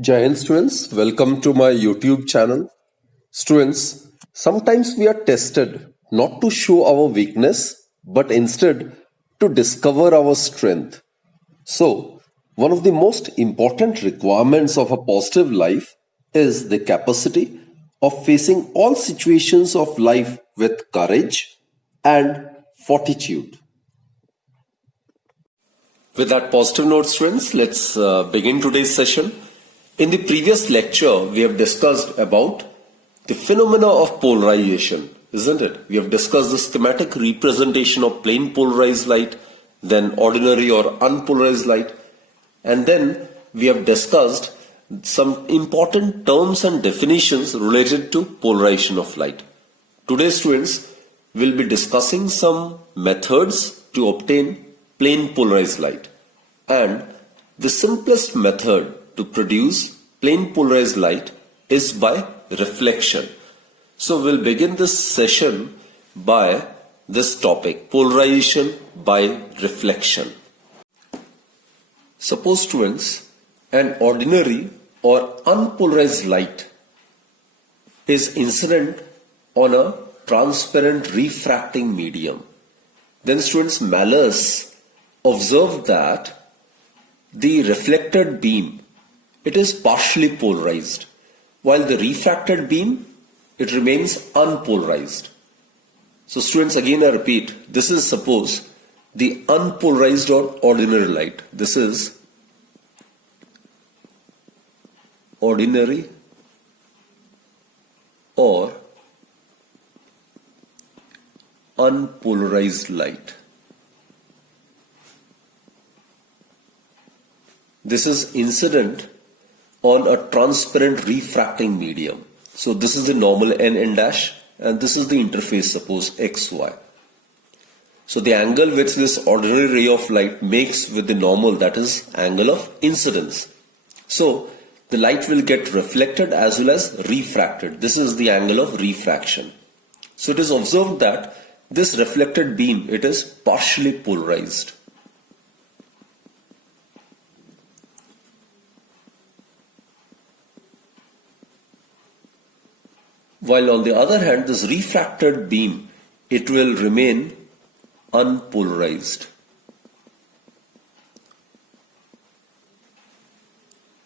Jai Hind students, welcome to my YouTube channel. Students, sometimes we are tested not to show our weakness but instead to discover our strength. So, one of the most important requirements of a positive life is the capacity of facing all situations of life with courage and fortitude. With that positive note, students, let's begin today's session. In the previous lecture, we have discussed about the phenomena of polarization, isn't it? We have discussed the schematic representation of plain polarized light, then ordinary or unpolarized light, and then we have discussed some important terms and definitions related to polarization of light. Today, students, will be discussing some methods to obtain plain polarized light, and the simplest method to produce plain polarized light is by reflection. So we'll begin this session by this topic, polarization by reflection. Suppose, students, an ordinary or unpolarized light is incident on a transparent refracting medium. Then students, Malus observed that the reflected beam, it is partially polarized, while the refracted beam, it remains unpolarized. So students, again I repeat, this is suppose the unpolarized or ordinary light. This is ordinary or unpolarized light. This is incident on a transparent refracting medium. So this is the normal n dash and this is the interface, suppose xy. So the angle which this ordinary ray of light makes with the normal, that is angle of incidence. So the light will get reflected as well as refracted. This is the angle of refraction. So it is observed that this reflected beam, it is partially polarized. While on the other hand, this refracted beam, it will remain unpolarized.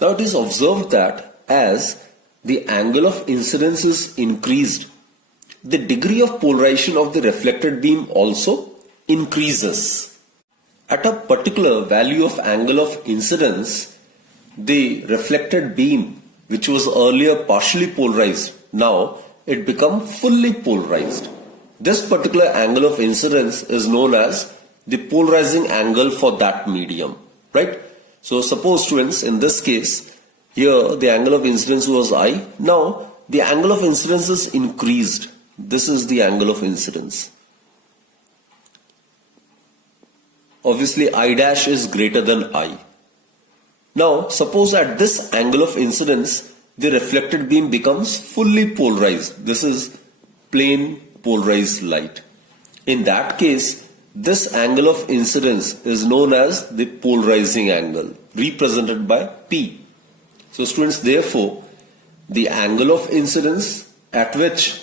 Now it is observed that as the angle of incidence is increased, the degree of polarization of the reflected beam also increases. At a particular value of angle of incidence, the reflected beam, which was earlier partially polarized, now it becomes fully polarized. This particular angle of incidence is known as the polarizing angle for that medium, right? So suppose, students, in this case, here the angle of incidence was I. Now the angle of incidence is increased. This is the angle of incidence. Obviously I dash is greater than I. Now suppose at this angle of incidence, the reflected beam becomes fully polarized. This is plain polarized light. In that case, this angle of incidence is known as the polarizing angle, represented by P. So students, therefore, the angle of incidence at which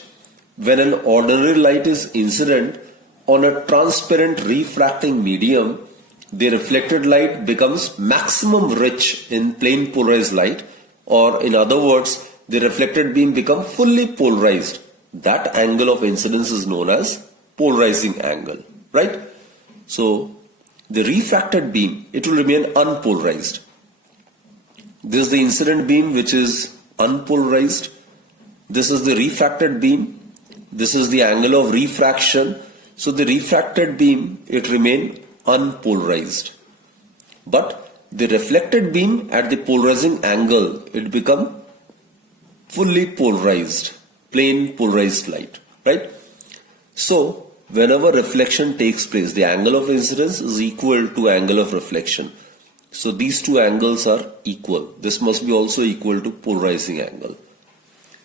when an ordinary light is incident on a transparent refracting medium, the reflected light becomes maximum rich in plain polarized light, or in other words, the reflected beam becomes fully polarized. That angle of incidence is known as polarizing angle, right? So the refracted beam, it will remain unpolarized. This is the incident beam which is unpolarized. This is the refracted beam. This is the angle of refraction. So the refracted beam, it remains unpolarized. But the reflected beam at the polarizing angle, it become fully polarized, plain polarized light, right? So whenever reflection takes place, the angle of incidence is equal to angle of reflection. So these two angles are equal. This must be also equal to polarizing angle.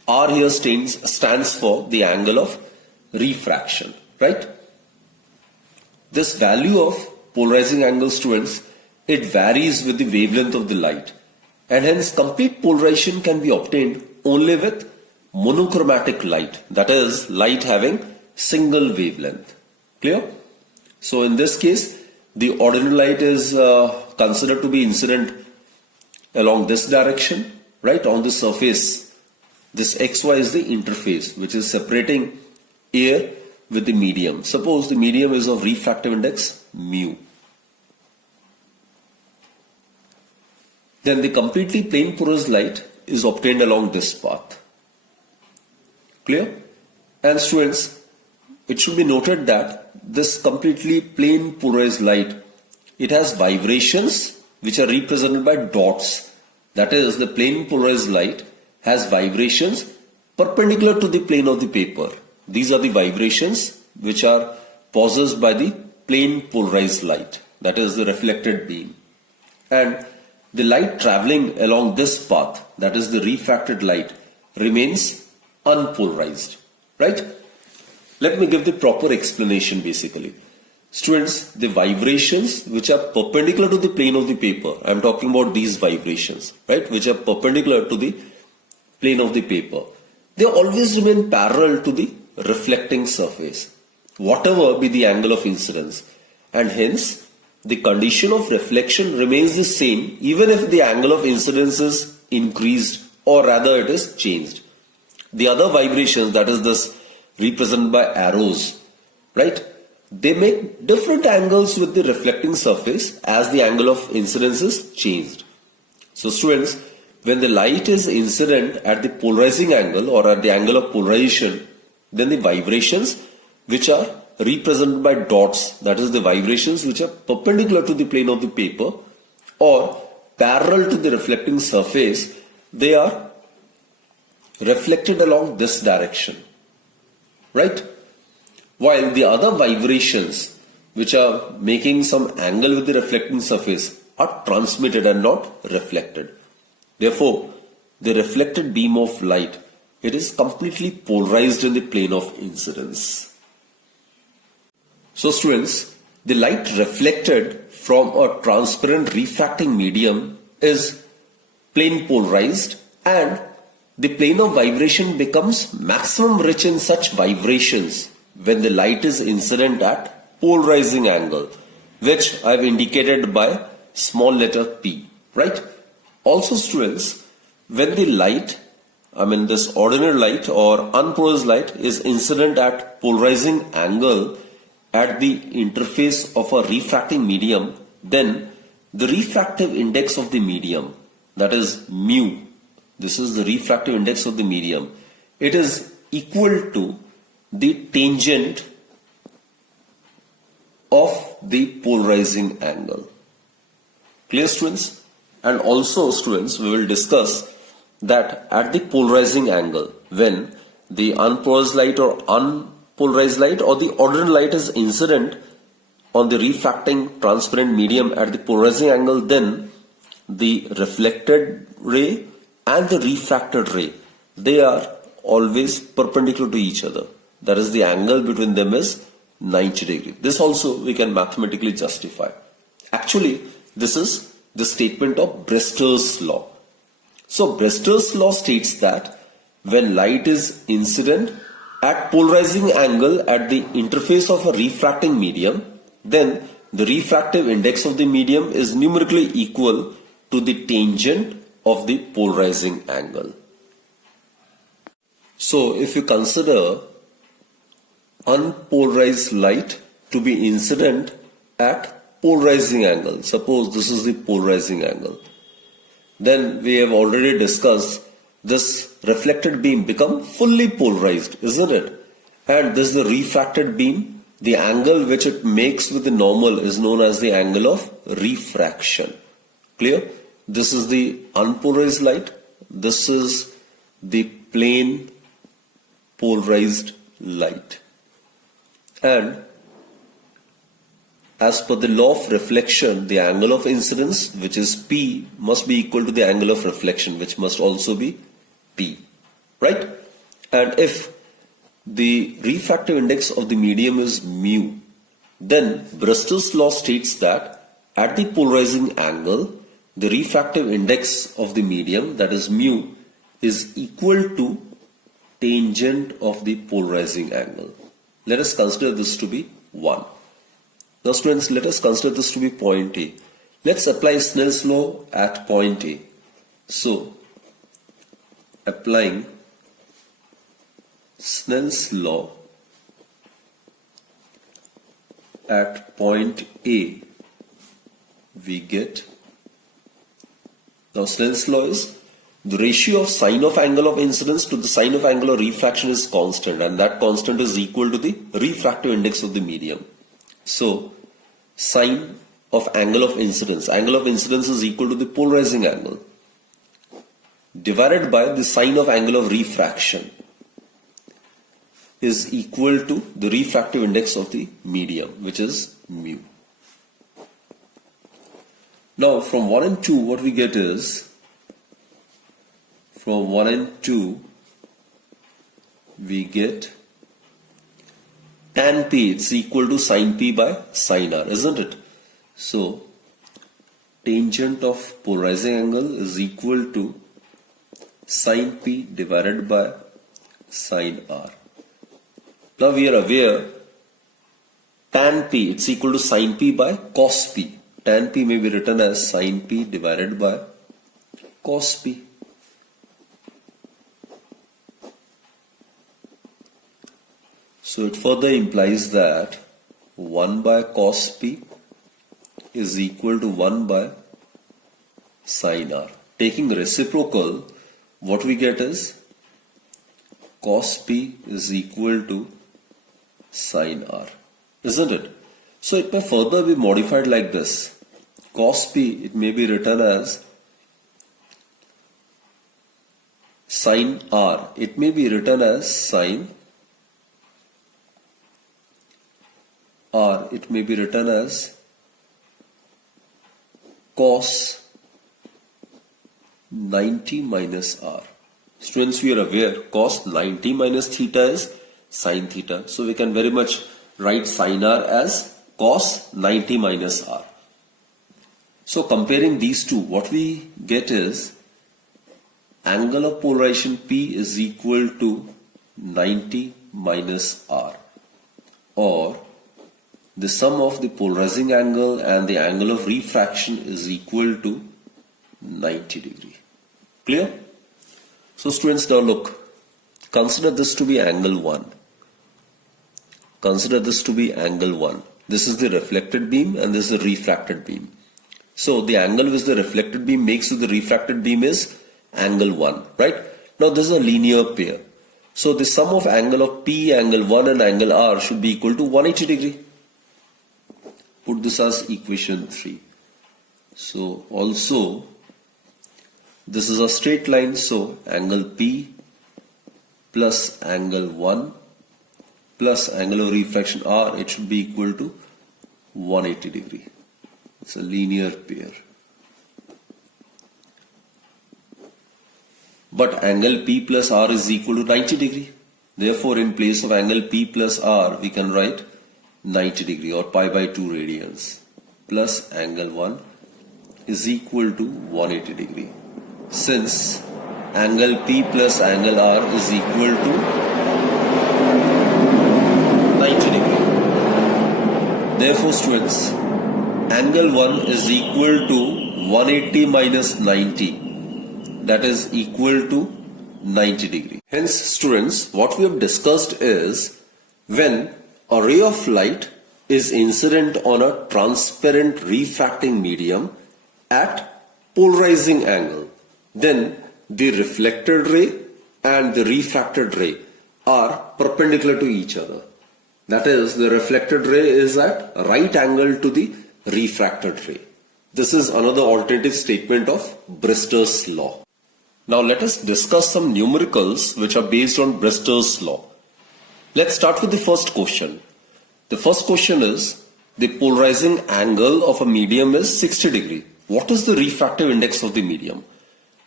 R here stands for the angle of refraction, right? This value of polarizing angle, students, it varies with the wavelength of the light. and hence complete polarization can be obtained only with monochromatic light, that is light having single wavelength. Clear? So in this case, the ordinary light is considered to be incident along this direction, right, on the surface. This XY is the interface which is separating air with the medium. Suppose the medium is of refractive index mu. Then the completely plane porous light is obtained along this path. Clear? And students, it should be noted that this completely plane polarized light, it has vibrations which are represented by dots. That is, the plane polarized light has vibrations perpendicular to the plane of the paper. These are the vibrations which are possessed by the plane polarized light, that is the reflected beam. And the light traveling along this path, that is the refracted light, remains unpolarized, right? Let me give the proper explanation basically. Students, the vibrations which are perpendicular to the plane of the paper, I am talking about these vibrations, right, which are perpendicular to the plane of the paper, they always remain parallel to the reflecting surface, whatever be the angle of incidence, and hence the condition of reflection remains the same even if the angle of incidence is increased or rather it is changed. The other vibrations, that is this represented by arrows, right, they make different angles with the reflecting surface as the angle of incidence is changed. So students, when the light is incident at the polarizing angle or at the angle of polarization, then the vibrations which are represented by dots, that is the vibrations which are perpendicular to the plane of the paper or parallel to the reflecting surface, they are reflected along this direction, right? While the other vibrations which are making some angle with the reflecting surface are transmitted and not reflected. Therefore, the reflected beam of light, it is completely polarized in the plane of incidence. So students, the light reflected from a transparent refracting medium is plane polarized, and the plane of vibration becomes maximum rich in such vibrations when the light is incident at polarizing angle, which I have indicated by small letter p, right? Also students, when the light, this ordinary light or unpolarized light is incident at polarizing angle at the interface of a refracting medium, then the refractive index of the medium, that is mu, this is the refractive index of the medium, it is equal to the tangent of the polarizing angle. Clear students? And also students, we will discuss that at the polarizing angle, when the unpolarized light or unpolarized light or the ordinary light is incident on the refracting transparent medium at the polarizing angle, then the reflected ray and the refracted ray, they are always perpendicular to each other. That is, the angle between them is 90 degrees. This also we can mathematically justify. Actually, this is the statement of Brewster's law. So Brewster's law states that when light is incident at polarizing angle at the interface of a refracting medium, then the refractive index of the medium is numerically equal to the tangent of the polarizing angle. So if you consider unpolarized light to be incident at polarizing angle, suppose this is the polarizing angle, then we have already discussed this reflected beam become fully polarized, isn't it? And this is the refracted beam, the angle which it makes with the normal is known as the angle of refraction. Clear? This is the unpolarized light, this is the plane polarized light. And as per the law of reflection, the angle of incidence, which is P, must be equal to the angle of reflection, which must also be P, right? And if the refractive index of the medium is mu, then Brewster's law states that at the polarizing angle, the refractive index of the medium, that is mu, is equal to tangent of the polarizing angle. Let us consider this to be 1. Now students, let us consider this to be point A. Let's apply Snell's law at point A. So, applying Snell's law at point A, we get, now Snell's law is the ratio of sine of angle of incidence to the sine of angle of refraction is constant, and that constant is equal to the refractive index of the medium. So, sine of angle of incidence is equal to the polarizing angle divided by the sine of angle of refraction is equal to the refractive index of the medium, which is mu. Now from 1 and 2 what we get is, from 1 and 2 we get tan P, it's equal to sin P by sin R, isn't it? So tangent of polarizing angle is equal to sin P divided by sin R. Now we are aware tan P, it's equal to sin P by cos P. Tan P may be written as sin P divided by cos P. So it further implies that 1 by cos P is equal to 1 by sin R. Taking reciprocal, what we get is cos P is equal to sin R, isn't it? So it may further be modified like this. Cos P, it may be written as sin R. It may be written as sin R. It may be written as cos 90 minus R. Students, we are aware cos 90 minus theta is sin theta. So we can very much write sin R as cos 90 minus R. So comparing these two, what we get is angle of polarization P is equal to 90 minus R, or the sum of the polarizing angle and the angle of refraction is equal to 90 degree. Clear? So students, now look, consider this to be angle 1. Consider this to be angle 1. This is the reflected beam and this is the refracted beam. So the angle which the reflected beam makes to the refracted beam is angle 1, right? Now this is a linear pair. So the sum of angle of P, angle 1 and angle R should be equal to 180 degree. Put this as equation 3. So also this is a straight line, so angle P plus angle 1 plus angle of refraction R, it should be equal to 180 degree. It's a linear pair. But angle P plus R is equal to 90 degree. Therefore, in place of angle P plus R, we can write 90 degree or pi by 2 radians plus angle 1 is equal to 180 degree. Since angle P plus angle R is equal to 90 degree. Therefore, students, angle 1 is equal to 180 minus 90. That is equal to 90 degree. Hence, students, what we have discussed is when a ray of light is incident on a transparent refracting medium at polarizing angle, then the reflected ray and the refracted ray are perpendicular to each other. That is, the reflected ray is at right angle to the refracted ray. This is another alternative statement of Brewster's law. Now let us discuss some numericals which are based on Brewster's law. Let's start with the first question. The first question is, the polarizing angle of a medium is 60 degree. What is the refractive index of the medium?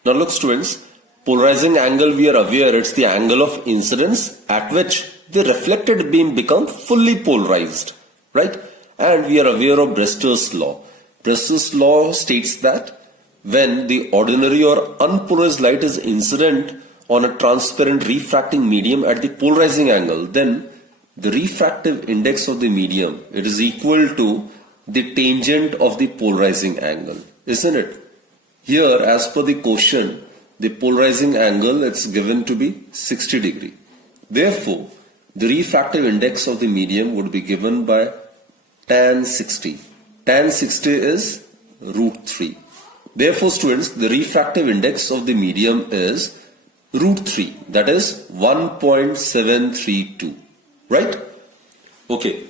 Now look students, polarizing angle, we are aware it's the angle of incidence at which the reflected beam becomes fully polarized, right? And we are aware of Brewster's law. Brewster's law states that when the ordinary or unpolarized light is incident on a transparent refracting medium at the polarizing angle, then the refractive index of the medium, it is equal to the tangent of the polarizing angle, isn't it? Here, as per the question, the polarizing angle it's given to be 60 degree. Therefore, the refractive index of the medium would be given by tan 60. Tan 60 is root 3. Therefore, students, the refractive index of the medium is root 3, that is 1.732, right? Okay,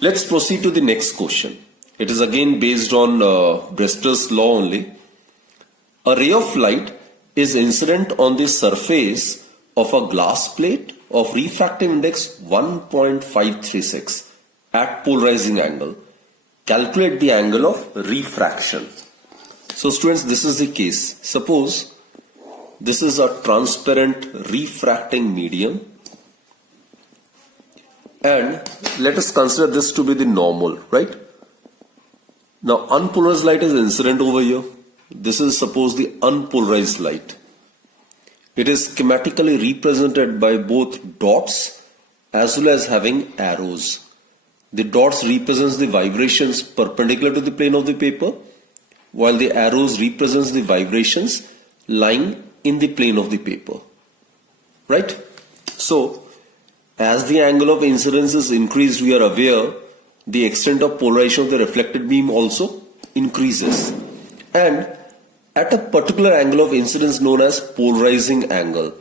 let's proceed to the next question. It is again based on Brewster's law only. A ray of light is incident on the surface of a glass plate of refractive index 1.536 at polarizing angle. Calculate the angle of refraction. So students, this is the case. Suppose this is a transparent refracting medium, and let us consider this to be the normal, right? Now unpolarized light is incident over here. This is suppose the unpolarized light. It is schematically represented by both dots as well as having arrows. The dots represents the vibrations perpendicular to the plane of the paper, while the arrows represents the vibrations lying in the plane of the paper, right? So as the angle of incidence is increased, we are aware the extent of polarization of the reflected beam also increases, and at a particular angle of incidence known as polarizing angle,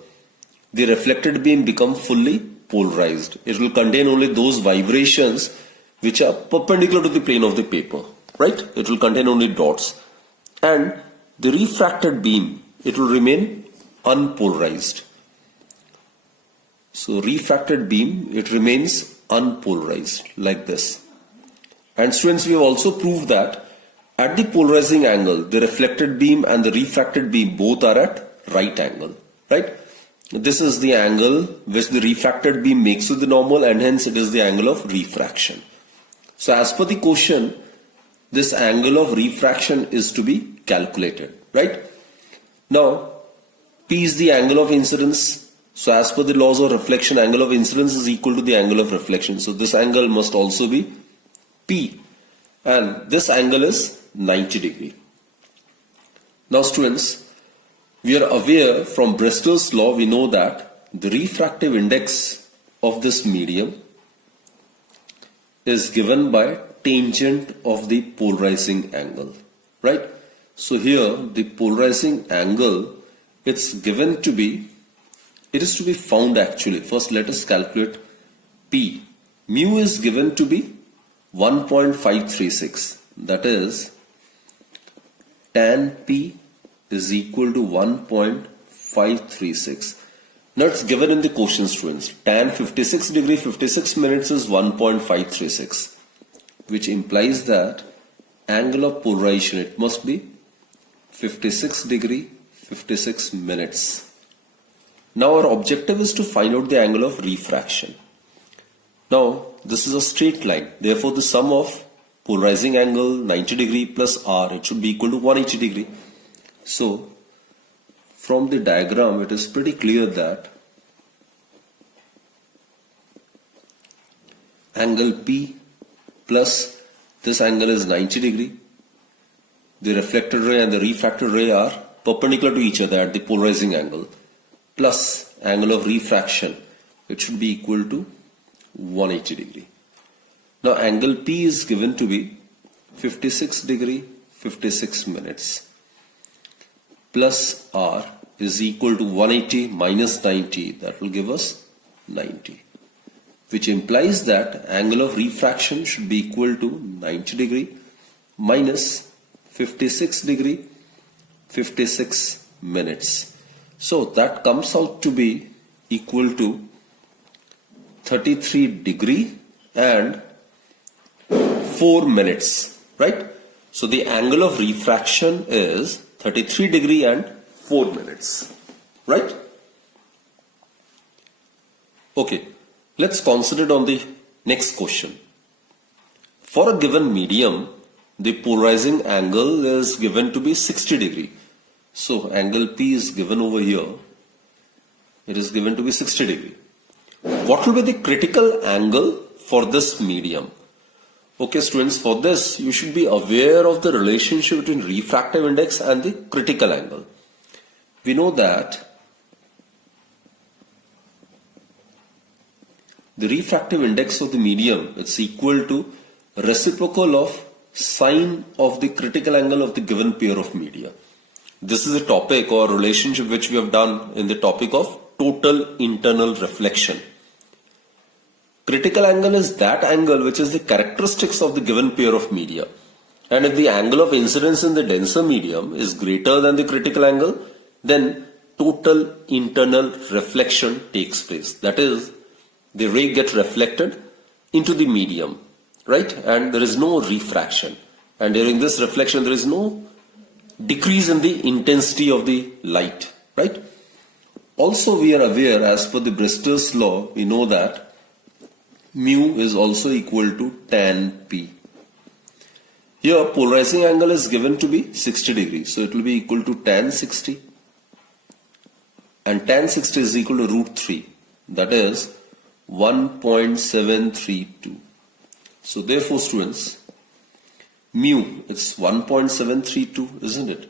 the reflected beam become fully polarized. It will contain only those vibrations which are perpendicular to the plane of the paper, right? It will contain only dots, and the refracted beam, it will remain unpolarized. So refracted beam, it remains unpolarized like this. And students, we have also proved that at the polarizing angle, the reflected beam and the refracted beam both are at right angle, right? This is the angle which the refracted beam makes to the normal, and hence it is the angle of refraction. So as per the question, this angle of refraction is to be calculated, right? Now, P is the angle of incidence. So as per the laws of reflection, angle of incidence is equal to the angle of reflection. So this angle must also be P, and this angle is 90 degree. Now students, we are aware from Brewster's law, we know that the refractive index of this medium is given by tangent of the polarizing angle, right? So here the polarizing angle, it's given to be, it is to be found actually. First let us calculate P. Mu is given to be 1.536, that is tan P is equal to 1.536. Now it's given in the question, students. Tan 56 degree 56 minutes is 1.536, which implies that angle of polarization, it must be 56 degree 56 minutes. Now our objective is to find out the angle of refraction. Now this is a straight line, therefore the sum of polarizing angle 90 degree plus R, it should be equal to 180 degree. So from the diagram it is pretty clear that angle P plus this angle is 90 degree. The reflected ray and the refracted ray are perpendicular to each other at the polarizing angle, plus angle of refraction, it should be equal to 180 degree. Now angle P is given to be 56 degree 56 minutes plus R is equal to 180 minus 90, that will give us 90, which implies that angle of refraction should be equal to 90 degree minus 56 degree 56 minutes. So that comes out to be equal to 33 degree and 4 minutes, right? So the angle of refraction is 33 degree and 4 minutes, right? Okay, let's consider on the next question. For a given medium, the polarizing angle is given to be 60 degree. So angle P is given over here. It is given to be 60 degree. What will be the critical angle for this medium? Okay students, for this you should be aware of the relationship between refractive index and the critical angle. We know that the refractive index of the medium is equal to reciprocal of sine of the critical angle of the given pair of media. This is a topic or relationship which we have done in the topic of total internal reflection. Critical angle is that angle which is the characteristics of the given pair of media. And if the angle of incidence in the denser medium is greater than the critical angle, then total internal reflection takes place. That is, the ray gets reflected into the medium, right? And there is no refraction. And during this reflection, there is no decrease in the intensity of the light, right? Also, we are aware, as per the Brewster's law, we know that mu is also equal to tan P. Here, polarizing angle is given to be 60 degrees. So, it will be equal to tan 60. And tan 60 is equal to root 3. That is 1.732. So, therefore, students, mu, it's 1.732, isn't it?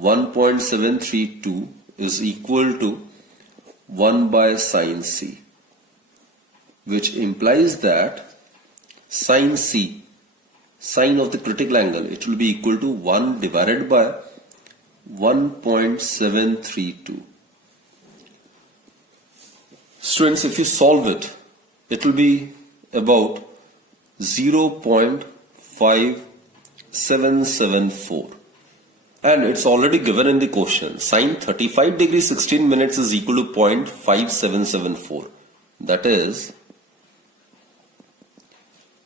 1.732 is equal to 1 by sine C, which implies that sine C, sine of the critical angle, it will be equal to 1 divided by 1.732. Students, if you solve it, it will be about 0.5774. And it's already given in the question. Sine 35 degrees 16 minutes is equal to 0.5774. That is,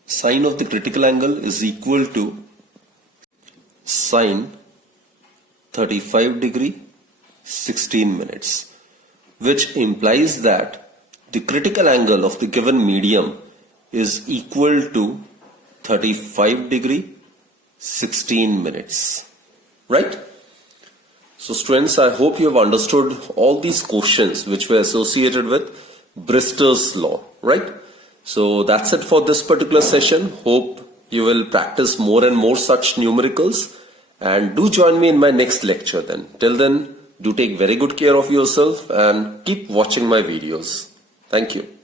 sine of the critical angle is equal to sine 35 degree 16 minutes, which implies that the critical angle of the given medium is equal to 35 degree 16 minutes. Right? So students, I hope you have understood all these questions which were associated with Brewster's law. Right? So that's it for this particular session. Hope you will practice more and more such numericals. And do join me in my next lecture then. Till then, do take very good care of yourself and keep watching my videos. Thank you.